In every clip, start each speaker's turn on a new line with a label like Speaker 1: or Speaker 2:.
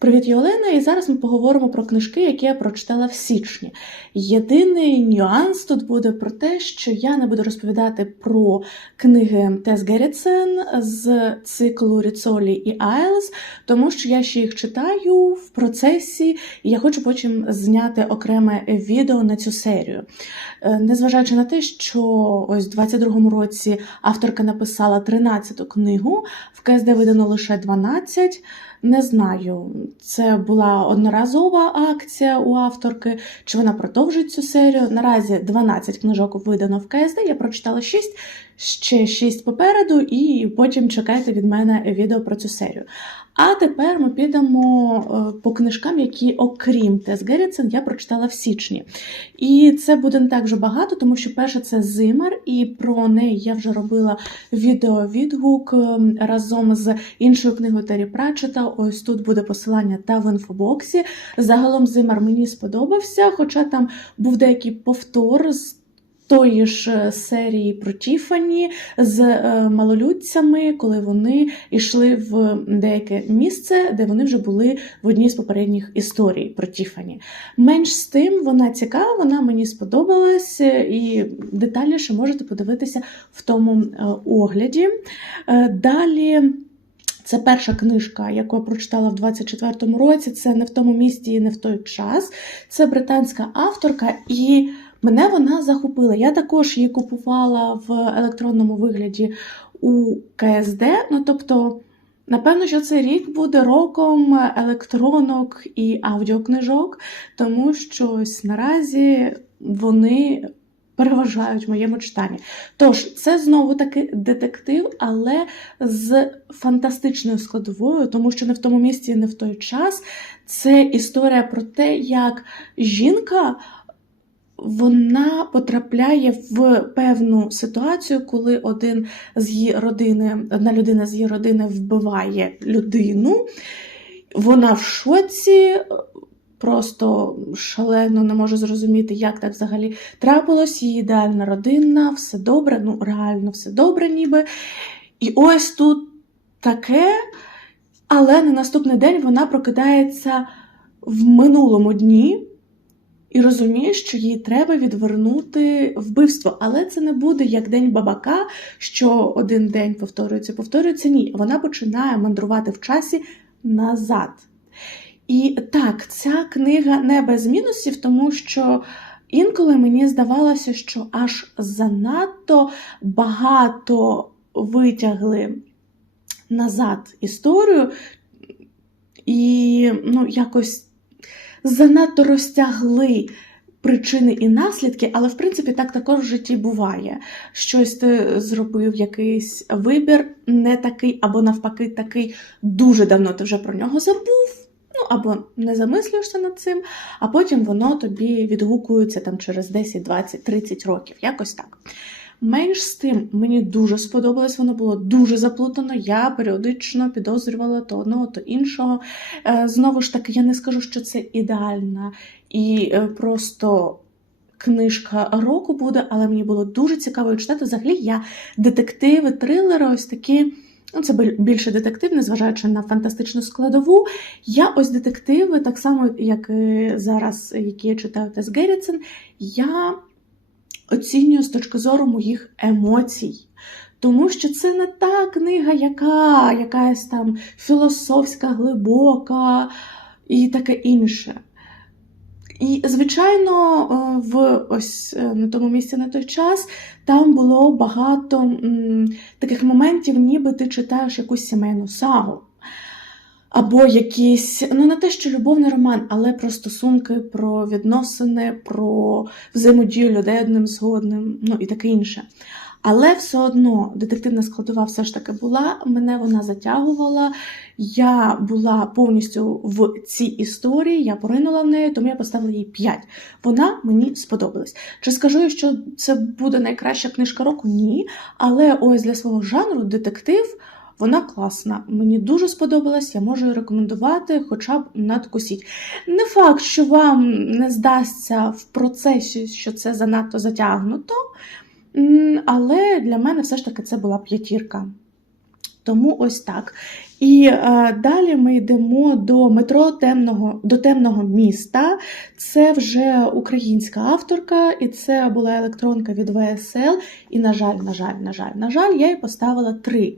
Speaker 1: Привіт, Йолена! І зараз ми поговоримо про книжки, які я прочитала в січні. Єдиний нюанс тут буде про те, що я не буду розповідати про книги Тес Геррітсен з циклу Ріцолі і Айлс, тому що я ще їх читаю в процесі, і я хочу потім зняти окреме відео на цю серію. Е, Незважаючи на те, що ось в 22-му році авторка написала 13-ту книгу, в КСД видано лише 12. Не знаю, це була одноразова акція у авторки, чи вона продовжить цю серію. Наразі 12 книжок видано в КСД, я прочитала 6, ще 6 попереду, і потім чекайте від мене відео про цю серію. А тепер ми підемо е, по книжкам, які, окрім Тес Геррітсен, я прочитала в січні. І це буде не так вже багато, тому що перше це Зимер, і про неї я вже робила відео-відгук ем, разом з іншою книгою Террі Пратчета. Ось тут буде посилання та в інфобоксі. Загалом Зимер мені сподобався, хоча там був деякий повтор з. Тої ж е, серії про Тіфані з е, малолюдцями, коли вони йшли в деяке місце, де вони вже були в одній з попередніх історій про Тіфані. Менш з тим, вона цікава, вона мені сподобалась, е, і детальніше можете подивитися в тому огляді. Далі. Це перша книжка, яку я прочитала в 24-му році. Це не в тому місті і не в той час. Це британська авторка, і мене вона захопила. Я також її купувала в електронному вигляді у КСД. Ну тобто, напевно, що цей рік буде роком електронок і аудіокнижок, тому що ось наразі вони переважають моєму читанні. Тож, це знову таки детектив, але з фантастичною складовою, тому що не в тому місці не в той час. Це історія про те, як жінка. Вона потрапляє в певну ситуацію, коли один з її родини, одна людина з її родини вбиває людину. Вона в шоці, просто шалено не може зрозуміти, як так взагалі трапилось. Її ідеальна родина, все добре, ну реально все добре, ніби. І ось тут таке, але на наступний день вона прокидається в минулому дні. І розуміє, що їй треба відвернути вбивство, але це не буде як день бабака, що один день повторюється, повторюється. Ні, вона починає мандрувати в часі назад. І так, ця книга не без мінусів, тому що інколи мені здавалося, що аж занадто багато витягли назад історію, і ну, якось занадто розтягли. Причини і наслідки, але в принципі так також в житті буває. Щось ти зробив якийсь вибір, не такий, або навпаки, такий дуже давно ти вже про нього забув. Або не замислюєшся над цим, а потім воно тобі відгукується там через 10, 20, 30 років, якось так. Менш з тим, мені дуже сподобалось, воно було дуже заплутано. Я періодично підозрювала то одного, то іншого. Е, Знову ж таки, я не скажу, що це ідеальна і е, просто. Книжка року буде, але мені було дуже цікаво читати. Взагалі, я детективи, трилери, ось такі. Ну, це більше детектив, незважаючи на фантастичну складову. Я ось детективи, так само, як зараз, які я читаю Тес Геррітсен, я оцінюю з точки зору моїх емоцій. Тому що це не та книга, яка якась там філософська, глибока і таке інше. І, звичайно, в ось на тому місці на той час там було багато м, таких моментів, ніби ти читаєш якусь сімейну сагу. Або якийсь, ну не те, що любовний роман, але про стосунки, про відносини, про взаємодію людей одним з одним, ну і таке інше. Але все одно детективна складова все ж таки була, мене вона затягувала. Я була повністю в цій історії, я поринула в неї, тому я поставила їй 5. Вона мені сподобалась. Чи скажу я, що це буде найкраща книжка року? Ні. Але ось для свого жанру детектив. Вона класна, мені дуже сподобалась, я можу її рекомендувати, хоча б надкусіть. Не факт, що вам не здасться в процесі, що це занадто затягнуто, але для мене все ж таки це була п'ятірка. Тому ось так. І е, далі ми йдемо до метро темного, до темного міста. Це вже українська авторка, і це була електронка від ВСЛ. І, на жаль, на жаль, на жаль, на жаль, я їй поставила три.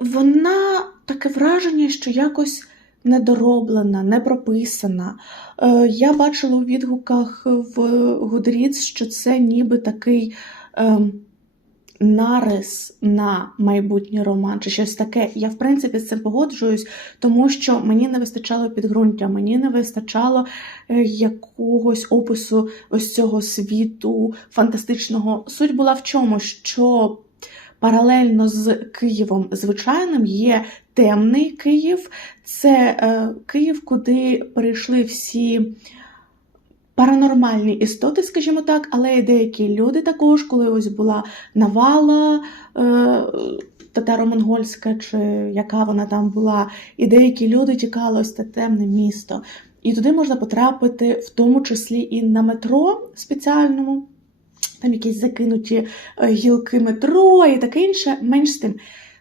Speaker 1: Вона таке враження, що якось недороблена, не прописана. Е, я бачила у відгуках в Goodreads, що це ніби такий. Е, нарис на майбутній роман чи щось таке. Я, в принципі, з цим погоджуюсь, тому що мені не вистачало підґрунтя, мені не вистачало е, якогось опису ось цього світу фантастичного. Суть була в чому, що паралельно з Києвом звичайним є темний Київ, це е, Київ, куди прийшли всі паранормальні істоти, скажімо так, але й деякі люди також, коли ось була навала е, татаро-монгольська, чи яка вона там була, і деякі люди тікали ось це темне місто. І туди можна потрапити, в тому числі і на метро спеціальному, там якісь закинуті е, гілки метро і таке інше, менш з тим.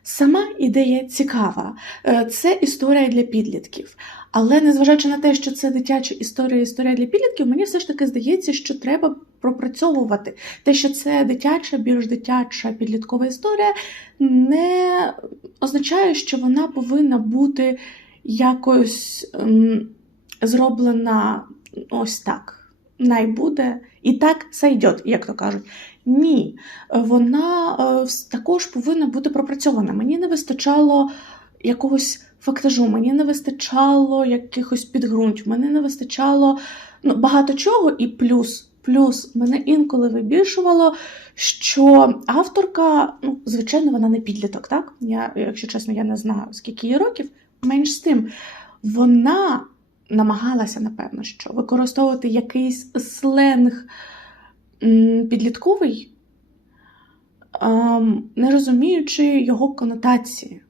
Speaker 1: Сама ідея цікава. Е, Це історія для підлітків. Але незважаючи на те, що це дитяча історія, історія для підлітків, мені все ж таки здається, що треба пропрацьовувати те, що це дитяча, більш дитяча підліткова історія, не означає, що вона повинна бути якось ем, зроблена ось так. Най буде і так сайдет, як то кажуть. Ні, вона е, також повинна бути пропрацьована. Мені не вистачало якогось фактажу, мені не вистачало якихось підґрунть, мені не вистачало ну, багато чого, і плюс. Плюс мене інколи вибільшувало, що авторка, ну, звичайно, вона не підліток, так? Я, якщо чесно, я не знаю, скільки їй років, менш з тим, вона намагалася, напевно, що використовувати якийсь сленг підлітковий, ем, не розуміючи його конотації.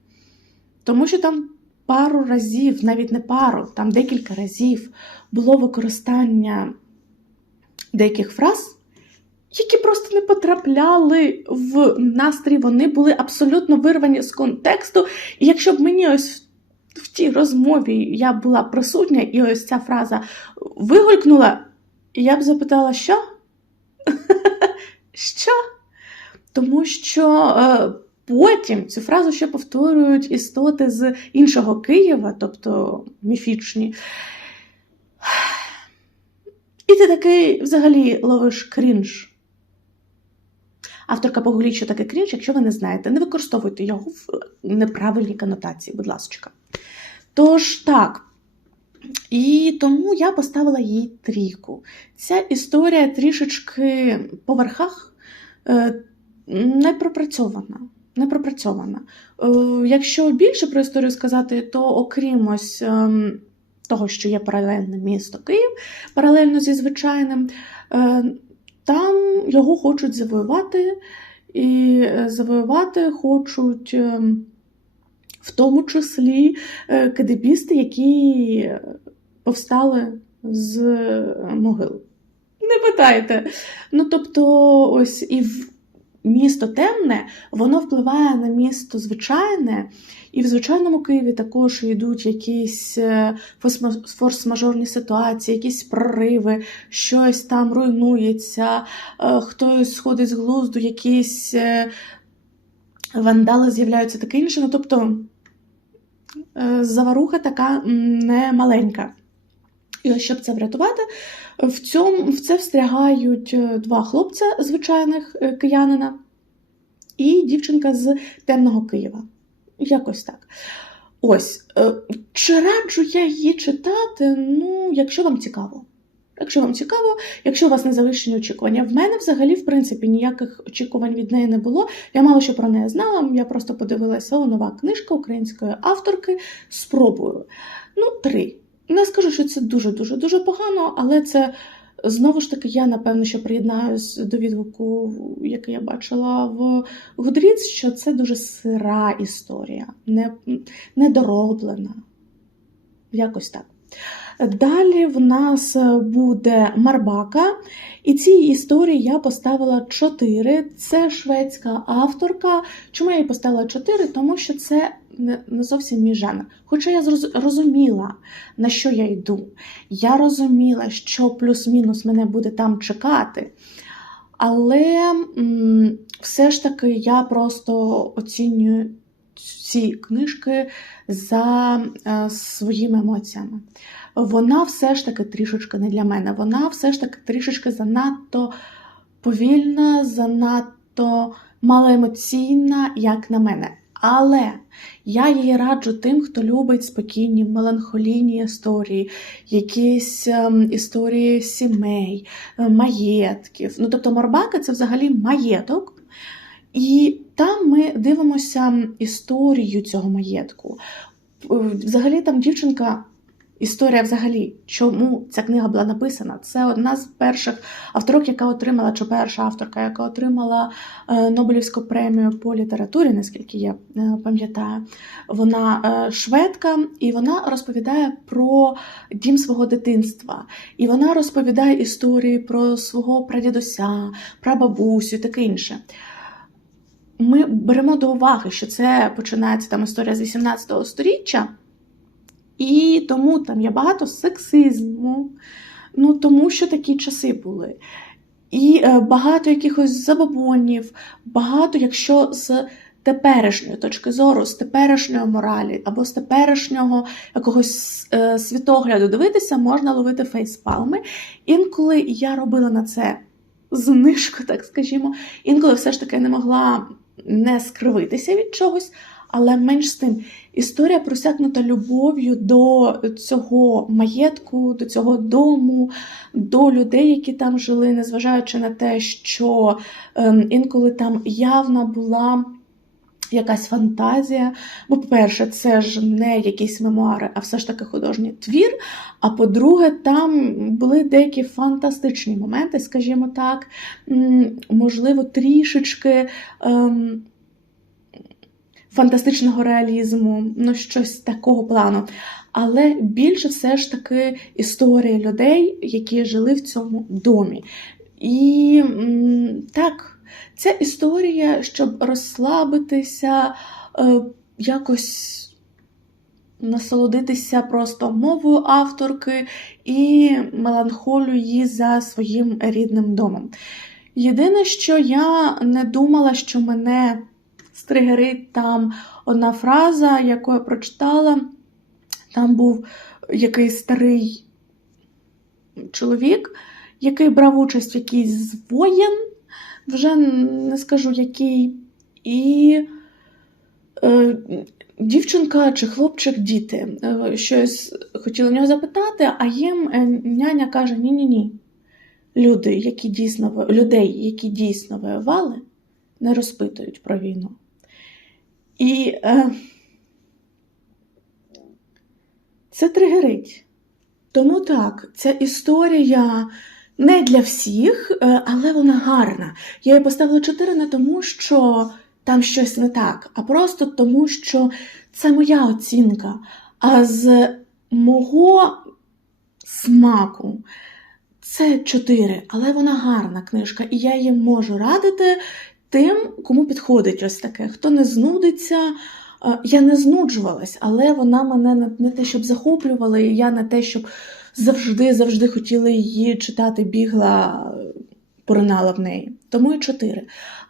Speaker 1: Тому що там пару разів, навіть не пару, там декілька разів було використання деяких фраз, які просто не потрапляли в настрій, вони були абсолютно вирвані з контексту. І якщо б мені ось в, тій розмові я була присутня, і ось ця фраза вигулькнула, і я б запитала, що? Що? Тому що е, потім цю фразу ще повторюють істоти з іншого Києва, тобто міфічні. І ти такий взагалі ловиш крінж. Авторка погуліть, що таке крінж, якщо ви не знаєте, не використовуйте його в неправильній конотації, будь ласка. Тож так. І тому я поставила їй трійку. Ця історія трішечки по верхах е, не пропрацьована. Е, Якщо більше про історію сказати, то окрім ось ем, того, що є паралельне місто Київ, паралельно зі звичайним, е, там його хочуть завоювати, і завоювати хочуть ем, в тому числі е, кадебісти, які повстали з могил. Не питайте. Ну, тобто, ось і в місто темне, воно впливає на місто звичайне, і в звичайному Києві також йдуть якісь е, форс-мажорні ситуації, якісь прориви, щось там руйнується, е, хтось сходить з глузду, якісь е, вандали з'являються таке інше. Ну, тобто е, заваруха така не маленька. І ось щоб це врятувати, в, цьому, в це встрягають е, два хлопця звичайних е, киянина і дівчинка з темного Києва. Якось так. Ось, е, чи раджу я її читати? Ну, якщо вам цікаво. Якщо вам цікаво, якщо у вас не завищені очікування. В мене взагалі, в принципі, ніяких очікувань від неї не було. Я мало що про неї знала. Я просто подивилася, о, нова книжка української авторки. Спробую. Ну, три. Не скажу, що це дуже-дуже дуже погано, але це знову ж таки я напевно що приєднаюсь до відгуку, який я бачила в Goodreads, що це дуже сира історія, не, недороблена. Якось так. Далі в нас е, буде Марбака, і цій історії я поставила 4. Це шведська авторка. Чому я їй поставила 4? Тому що це не, зовсім мій жанр. Хоча я розуміла, на що я йду. Я розуміла, що плюс-мінус мене буде там чекати. Але все ж таки я просто оцінюю ці книжки за е, своїми емоціями. Вона все ж таки трішечки не для мене. Вона все ж таки трішечки занадто повільна, занадто малоемоційна, як на мене. Але я її раджу тим, хто любить спокійні, меланхолійні історії, якісь ем, історії сімей, е, маєтків. Ну, тобто, Морбака це взагалі маєток. І там ми дивимося історію цього маєтку. Е, Взагалі, там дівчинка. Історія, взагалі, чому ця книга була написана? Це одна з перших авторок, яка отримала, чи перша авторка, яка отримала е, Нобелівську премію по літературі, наскільки я е, пам'ятаю. Вона шведка, і вона розповідає про дім свого дитинства. І вона розповідає історії про свого прадідуся, прабабусю таке інше. Ми беремо до уваги, що це починається там історія з 18 століття. І тому там є багато сексизму, ну тому що такі часи були. І е, багато якихось забобонів, багато, якщо з теперішньої точки зору, з теперішньої моралі або з теперішнього якогось е, світогляду дивитися, можна ловити фейспалми. Інколи я робила на це знижку, так скажімо, інколи все ж таки не могла не скривитися від чогось. Але менш з тим, історія просякнута любов'ю до цього маєтку, до цього дому, до людей, які там жили, незважаючи на те, що ем, інколи там явна була якась фантазія. Бо, по-перше, це ж не якісь мемуари, а все ж таки художній твір. А по-друге, там були деякі фантастичні моменти, скажімо так, можливо, трішечки. Ем, фантастичного реалізму, ну щось такого плану. Але більше все ж таки історії людей, які жили в цьому домі. І так, це історія, щоб розслабитися, е, якось насолодитися просто мовою авторки і меланхолією за своїм рідним домом. Єдине, що я не думала, що мене стригерить там одна фраза, яку я прочитала. Там був якийсь старий чоловік, який брав участь в якійсь з воєн, вже не скажу який. І е, дівчинка чи хлопчик, діти е, щось хотіли в нього запитати, а їм е, няня каже: ні-ні-ні. Люди, які дійсно людей, які дійсно воювали, не розпитують про війну. І е, це тригерить. Тому так, ця історія не для всіх, е, але вона гарна. Я їй поставила 4 не тому, що там щось не так, а просто тому, що це моя оцінка. А з мого смаку це 4, але вона гарна книжка, і я її можу радити тим, кому підходить ось таке. Хто не знудиться, Е, я не знуджувалась, але вона мене не- не те, щоб захоплювала, і я не те, щоб завжди завжди хотіла її читати, бігла, поринала в неї. Тому і чотири.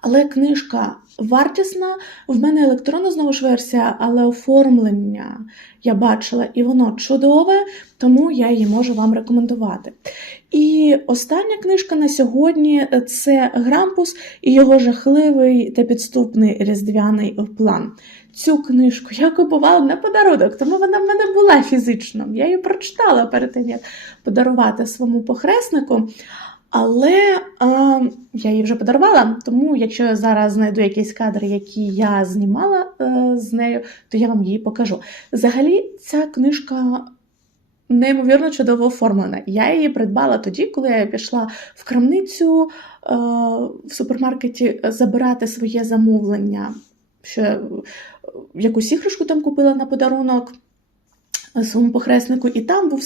Speaker 1: Але книжка вартісна. В мене електронна знову ж версія, але оформлення я бачила, і воно чудове, тому я її можу вам рекомендувати. І остання книжка на сьогодні це Грампус і його жахливий та підступний різдвяний план. Цю книжку я купувала на подарунок, тому вона в мене була фізично. Я її прочитала перед тим, як подарувати своєму похреснику. Але е, я її вже подарувала, тому якщо я зараз знайду якісь кадри, які я знімала е, з нею, то я вам її покажу. Взагалі, ця книжка неймовірно чудово оформлена. Я її придбала тоді, коли я пішла в крамницю е, в супермаркеті забирати своє замовлення. Що е, якусь іграшку там купила на подарунок. своєму похреснику, і там був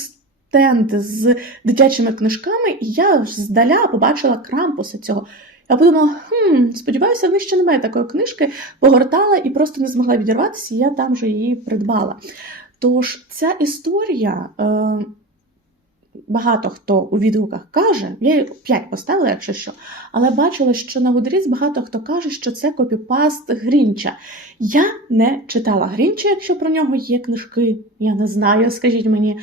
Speaker 1: стенд з дитячими книжками, і я здаля побачила крампуса цього. Я подумала, хм, сподіваюся, в них ще немає такої книжки, погортала і просто не змогла відірватися, і я там же її придбала. Тож ця історія. Е, Багато хто у відгуках каже, я їй 5 поставила, якщо що, але бачила, що на Goodreads багато хто каже, що це копіпаст Грінча. Я не читала Грінча, якщо про нього є книжки, я не знаю, скажіть мені.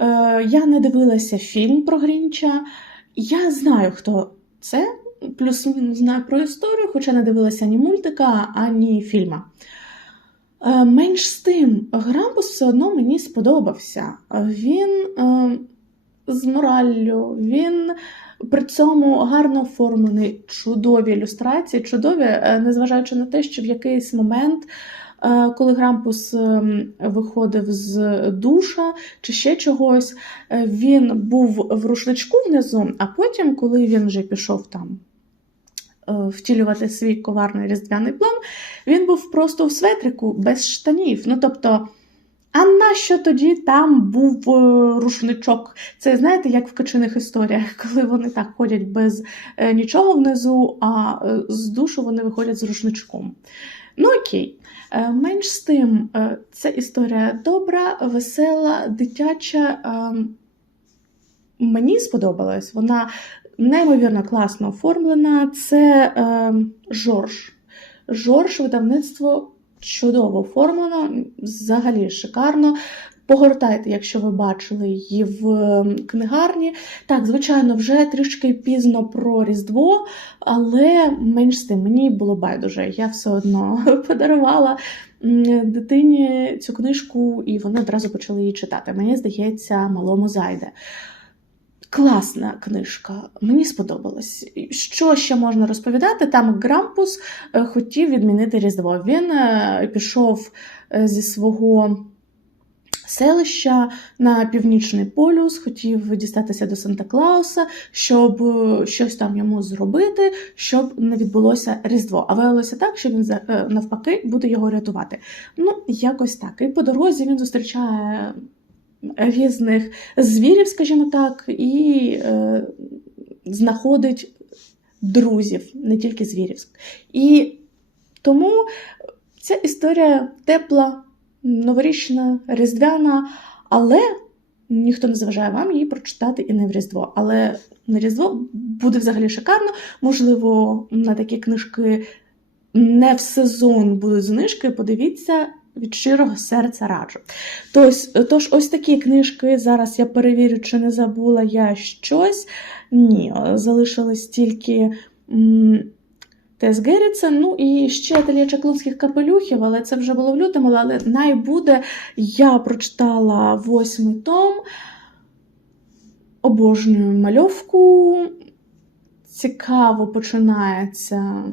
Speaker 1: Е, Я не дивилася фільм про Грінча. Я знаю, хто це, плюс-мінус знаю про історію, хоча не дивилася ні мультика, ані фільма. Е, Менш з тим, Грампус все одно мені сподобався. Він е, з мораллю, він при цьому гарно оформлений, чудові ілюстрації, чудові, незважаючи на те, що в якийсь момент, коли Грампус е, виходив з душа чи ще чогось, е, він був в рушничку внизу, а потім, коли він вже пішов там. е, Втілювати свій коварний різдвяний план, він був просто в светрику без штанів. Ну тобто, а нащо тоді там був е, рушничок? Це знаєте, як в качиних історіях, коли вони так ходять без е, нічого внизу, а е, з душу вони виходять з рушничком. Ну окей. Е, Менш з тим, е, ця історія добра, весела, дитяча. Е, Мені сподобалась. Вона неймовірно класно оформлена. Це е, Жорж. Жорж видавництво чудово оформлено, взагалі шикарно. Погортайте, якщо ви бачили її в ем, книгарні. Так, звичайно, вже трішки пізно про Різдво, але менш з тим, мені було байдуже. Я все одно подарувала дитині цю книжку, і вони одразу почали її читати. Мені здається, малому зайде. Класна книжка, мені сподобалось. Що ще можна розповідати? Там Грампус е, хотів відмінити Різдво. Він е, пішов е, зі свого селища на північний полюс, хотів дістатися до Санта Клауса, щоб е, щось там йому зробити, щоб не відбулося Різдво. А виявилося так, що він е, навпаки буде його рятувати. Ну, якось так. І по дорозі він зустрічає різних звірів, скажімо так, і е, знаходить друзів, не тільки звірів. І тому ця історія тепла, новорічна, різдвяна, але ніхто не заважає вам її прочитати і не в Різдво. Але на Різдво буде взагалі шикарно. Можливо, на такі книжки не в сезон будуть знижки. Подивіться. Від щирого серця раджу. Тож, тож, ось такі книжки. Зараз я перевірю, чи не забула я щось. Ні, залишились тільки Тес Геррітсен, ну і ще ательє чаклунських капелюхів, але це вже було в лютому, але найбуде. Я прочитала восьмий том. Обожнюю мальовку. Цікаво починається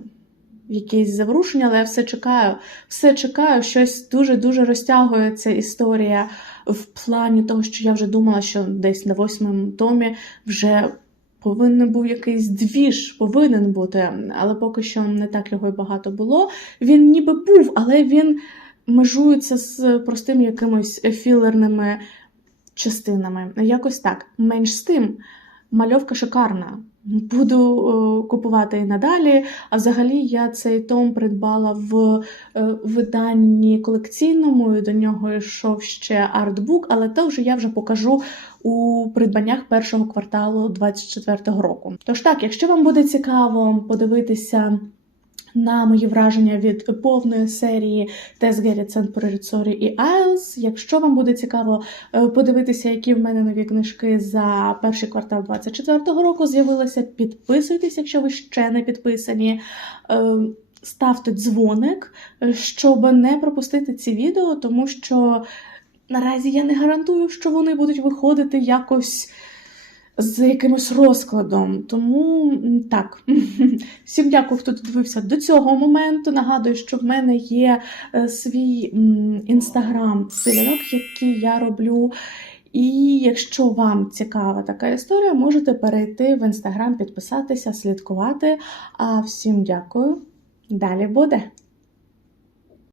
Speaker 1: якісь заворушення, але я все чекаю, все чекаю, щось дуже-дуже розтягується історія в плані того, що я вже думала, що десь на восьмому томі вже повинен був якийсь двіж, повинен бути, але поки що не так його й багато було. Він ніби був, але він межується з простими якимось філерними частинами. Якось так. Менш з тим, мальовка шикарна. Буду е, купувати і надалі. А взагалі я цей том придбала в е, виданні колекційному, і до нього йшов ще артбук, але то вже я вже покажу у придбаннях першого кварталу 2024 року. Тож так, якщо вам буде цікаво подивитися на мої враження від повної серії Тес Геррітсен про і Айлс. Якщо вам буде цікаво е, подивитися, які в мене нові книжки за перший квартал 2024 року з'явилися, підписуйтесь, якщо ви ще не підписані. Е, Ставте дзвоник, щоб не пропустити ці відео, тому що наразі я не гарантую, що вони будуть виходити якось з якимось розкладом. Тому так, всім дякую, хто додивився до цього моменту. Нагадую, що в мене є е, свій інстаграм-сторінок, який я роблю. І якщо вам цікава така історія, можете перейти в інстаграм, підписатися, слідкувати. А всім дякую. Далі буде.